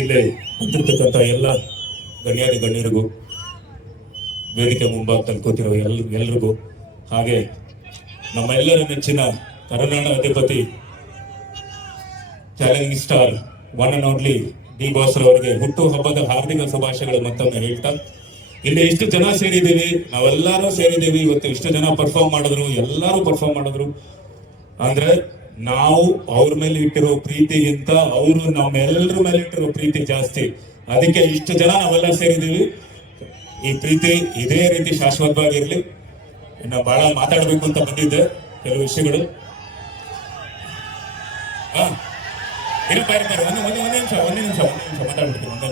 ಇಲ್ಲಿ ನಿಂತಿರ್ತಕ್ಕಂಥ ಎಲ್ಲ ಗಣ್ಯಾದಿ ಗಣ್ಯರಿಗೂ ವೇದಿಕೆ ಮುಂಭಾಗ ಕೂತಿರೋ ಎಲ್, ಎಲ್ರಿಗೂ. ಹಾಗೆ ನಮ್ಮೆಲ್ಲರ ನೆಚ್ಚಿನ ಕರುನಾಡ ಅಧಿಪತಿ challenging star one and only D boss ಅವರಿಗೆ ಹುಟ್ಟು ಹಬ್ಬದ ಹಾರ್ದಿಕ ಶುಭಾಶಯಗಳು ಮತ್ತೊಮ್ಮೆ ಹೇಳ್ತಾ, ಇಲ್ಲಿ ಇಷ್ಟು ಜನ ಸೇರಿದ್ದೀವಿ, ನಾವೆಲ್ಲರೂ ಸೇರಿದ್ದೀವಿ, ಇವತ್ತು ಇಷ್ಟು ಜನ ಪರ್ಫಾರ್ಮ್ ಮಾಡಿದ್ರು, ಎಲ್ಲರೂ ಪರ್ಫಾರ್ಮ್ ಮಾಡಿದ್ರು. ಅಂದ್ರೆ ನಾವು ಅವ್ರ ಮೇಲೆ ಇಟ್ಟಿರೋ ಪ್ರೀತಿಗಿಂತ ಅವರು ನಮ್ಮೆಲ್ಲರ ಮೇಲೆ ಇಟ್ಟಿರೋ ಪ್ರೀತಿ ಜಾಸ್ತಿ. ಅದಕ್ಕೆ ಇಷ್ಟು ಜನ ನಾವೆಲ್ಲ ಸೇರಿದ್ದೀವಿ. ಈ ಪ್ರೀತಿ ಇದೇ ರೀತಿ ಶಾಶ್ವತವಾಗಿರ್ಲಿ. ಇನ್ನು ಬಹಳ ಮಾತಾಡಬೇಕು ಅಂತ ಬಂದಿದ್ದೆ ಕೆಲವು ವಿಷಯಗಳು. ಒಂದು, ಒಂದೇ, ಒಂದು ನಿಮಿಷ ಒಂದು ನಿಮಿಷ, ಒಂದೇ ನಿಮಿಷ, ಮಾತಾಡ್ಬಿಡ್ತೀನಿ, ಒಂದು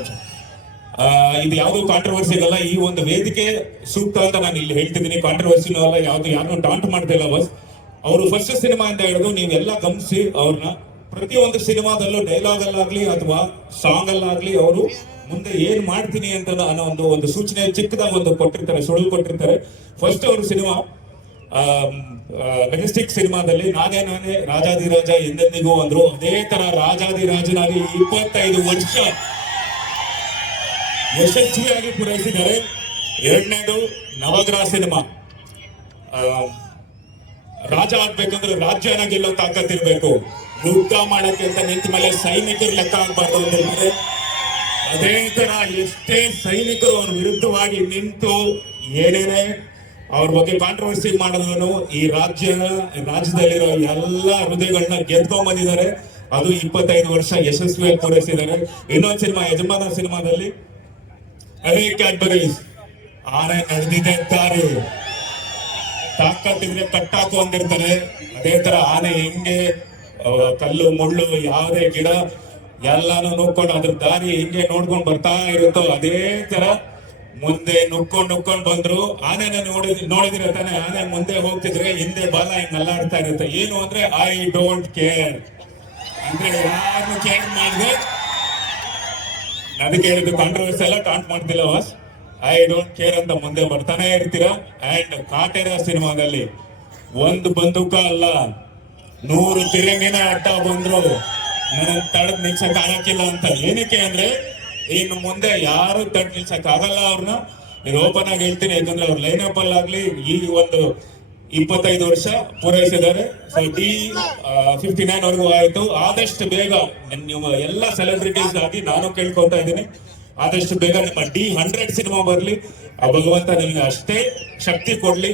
ಇದು ಯಾವುದು ಕಾಂಟ್ರವರ್ಸಿ ಅಲ್ಲ ಈ ಒಂದು ವೇದಿಕೆ ಸೂಕ್ತ ಅಂತ ನಾನು ಇಲ್ಲಿ ಹೇಳ್ತಿದ್ದೀನಿ. ಕಾಂಟ್ರವರ್ಸಿನೂ ಅಲ್ಲ ಯಾವ್ದು ಯಾರನ್ನೂ ಟಾಂಟ್ ಮಾಡ್ತಾ ಇಲ್ಲ ಬಸ್ ಅವರು ಫಸ್ಟ್ ಸಿನಿಮಾ ಅಂತ ಹೇಳಿದ್ರು ನೀವೆಲ್ಲ ಗಮನಿಸಿ ಅವ್ರನ್ನ. ಪ್ರತಿಯೊಂದು ಸಿನಿಮಾದಲ್ಲೂ ಡೈಲಾಗ್ ಅಲ್ಲಾಗ್ಲಿ ಅಥವಾ ಸಾಂಗ್ ಅಲ್ಲಾಗ್ಲಿ ಅವರು ಮುಂದೆ ಏನ್ ಮಾಡ್ತೀನಿ ಅಂತ ಅನ್ನೋ ಒಂದು ಒಂದು ಸೂಚನೆ, ಚಿಕ್ಕದಾಗ ಒಂದು ಕೊಟ್ಟಿರ್ತಾರೆ ಸುಳ್ಳು ಕೊಟ್ಟಿರ್ತಾರೆ. ಫಸ್ಟ್ ಅವರು ಸಿನಿಮಾ ಮೆಜೆಸ್ಟಿಕ್ ಸಿನಿಮಾದಲ್ಲಿ ನಾನೇ ನಾನೇ ರಾಜಾದಿರಾಜ ಎಂದೆಂದಿಗೂ ಅಂದ್ರು ಅದೇ ತರ ರಾಜಾದಿರಾಜನಾಗಿ ಇಪ್ಪತ್ತೈದು ವರ್ಷ. ಯಶಸ್ವಿಯಾಗಿ ಪೂರೈಸಿದ್ದಾರೆ. ಎರಡನೇದು ನವಗ್ರಹ ಸಿನಿಮಾ ರಾಜ ಆಗ್ಬೇಕಂದ್ರೆ ರಾಜ್ಯನ ಗೆಲ್ಲೋ ತಾಕತ್ತಿರ್ಬೇಕು ಯುದ್ಧ ಮಾಡಕ್ಕೆ ಅಂತ ನಿಂತ ಮೇಲೆ ಸೈನಿಕರು ಲೆಕ್ಕ ಆಗ್ಬಾರ್ದು ಅಂತ ಹೇಳಿದ್ರೆ ಅದೇ ತರ ಎಷ್ಟೇ ಸೈನಿಕರು ಅವ್ರ ವಿರುದ್ಧವಾಗಿ ನಿಂತು ಏನೇನೆ ಅವ್ರ ಬಗ್ಗೆ ಕಾಂಟ್ರವರ್ಸಿ ಮಾಡಿದ್ರು ಈ ರಾಜ್ಯ, ರಾಜ್ಯದಲ್ಲಿರೋ ಎಲ್ಲ ಹೃದಯಗಳನ್ನ ಗೆದ್ಕೊಂಡ್ ಬಂದಿದ್ದಾರೆ. ಅದು ಇಪ್ಪತ್ತೈದು ವರ್ಷ ಯಶಸ್ವಿಯಾಗಿ ಪೂರೈಸಿದ್ದಾರೆ. ಇನ್ನೊಂದು ಸಿನಿಮಾ ಯಜಮಾನ ಸಿನಿಮಾದಲ್ಲಿ ಅದೇ ಕ್ಯಾಡ್ಬರೀಸ್ ಆನೆ ನಡೆದಿದೆ ದಾರಿ ತಾಕತ್ತಿದ್ರೆ ಕಟ್ಟಾಕು ಅಂದಿರ್ತಾರೆ ಅದೇ ತರ ಆನೆ ಹೆಂಗೆ ಕಲ್ಲು, ಮುಳ್ಳು, ಯಾವುದೇ ಗಿಡ ಎಲ್ಲಾನು ನೋಡ್ಕೊಂಡು ಅದ್ರ ದಾರಿ ಹೆಂಗೆ ನೋಡ್ಕೊಂಡು ಬರ್ತಾ ಇರುತ್ತೋ ಅದೇ ತರ ಮುಂದೆ ನುಕ್ಕೊಂಡು ನುಕ್ಕೊಂಡು ಬಂದ್ರು ಆನೆನ ನೋಡಿದ್ ನೋಡಿದಿರ ತಾನೆ ಆನೆ ಮುಂದೆ ಹೋಗ್ತಿದ್ರೆ ಹಿಂದೆ ಬಾಲ ಹಿಂಗ್ ಅಲ್ಲಾಡ್ತಾ ಇರುತ್ತೆ. ಏನು ಅಂದ್ರೆ ಐ ಡೋಂಟ್ ಕೇರ್ ಅಂದ್ರೆ ಯಾರು ಕೇರ್ ಮಾಡಿದೆ. ಅದಕ್ಕೆ ಹೇಳಿದ್ದು ಕಾಂಟ್ರವರ್ಸಿ ಎಲ್ಲ ಟಾಂಟ್ ಮಾಡ್ತಿಲ್ಲ ವಾಸ್ ಐ ಡೋಂಟ್ ಕೇರ್ ಅಂತ ಮುಂದೆ ಬರ್ತಾನೆ ಇರ್ತೀರಾ? ಅಂಡ್ ಕಾಟೇರ ಸಿನಿಮಾದಲ್ಲಿ ಒಂದು ಬಂದೂಕ ಅಲ್ಲ, ನೂರು ತಿರಂಗಿನ ಅಡ್ಡ ಬಂದ್ರು ನನ್ನ ತಡೆದ್ ನಿಲ್ಸಕ್ ಆಗಕ್ಕಿಲ್ಲ ಅಂತ ಏನಕ್ಕೆ ಅಂದ್ರೆ, ಇನ್ನು ಮುಂದೆ ಯಾರು ತಡ್ ನಿಲ್ಸಕ್ ಆಗಲ್ಲ ಅವ್ರನ್ನ. ಇದು ಓಪನ್ ಆಗಿ ಹೇಳ್ತೀನಿ, ಯಾಕಂದ್ರೆ ಅವ್ರ ಲೈನ್ ಅಪ್ ಅಲ್ಲಾಗ್ಲಿ ಈ ಒಂದು ಇಪ್ಪತ್ತೈದು ವರ್ಷ ಪೂರೈಸಿದ್ದಾರೆ. ಸೊ ಡಿ ಫಿಫ್ಟಿ ನೈನ್ ವರ್ಗೂ ಆಯ್ತು. ಆದಷ್ಟು ಬೇಗ ನೀವು ಎಲ್ಲ ಸೆಲೆಬ್ರಿಟೀಸ್ ಆಗಿ ನಾನು ಕೇಳ್ಕೊತಾ ಇದ್ದೀನಿ. ಆದಷ್ಟು ಬೇಗ ನಿಮ್ಮ ಡಿ ಹಂಡ್ರೆಡ್ ಸಿನಿಮಾ ಬರಲಿ. ಆ ಭಗವಂತ ನಿಮಗೆ ಅಷ್ಟೇ ಶಕ್ತಿ ಕೊಡ್ಲಿ.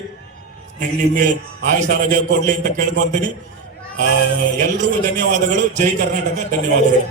ನಿಮ್ಗೆ ಆಯುಷ್ ಆರೋಗ್ಯ ಕೊಡ್ಲಿ ಅಂತ ಕೇಳ್ಕೊಂತೀನಿ. ಎಲ್ರಿಗೂ ಧನ್ಯವಾದಗಳು. ಜೈ ಕರ್ನಾಟಕ. ಧನ್ಯವಾದಗಳು.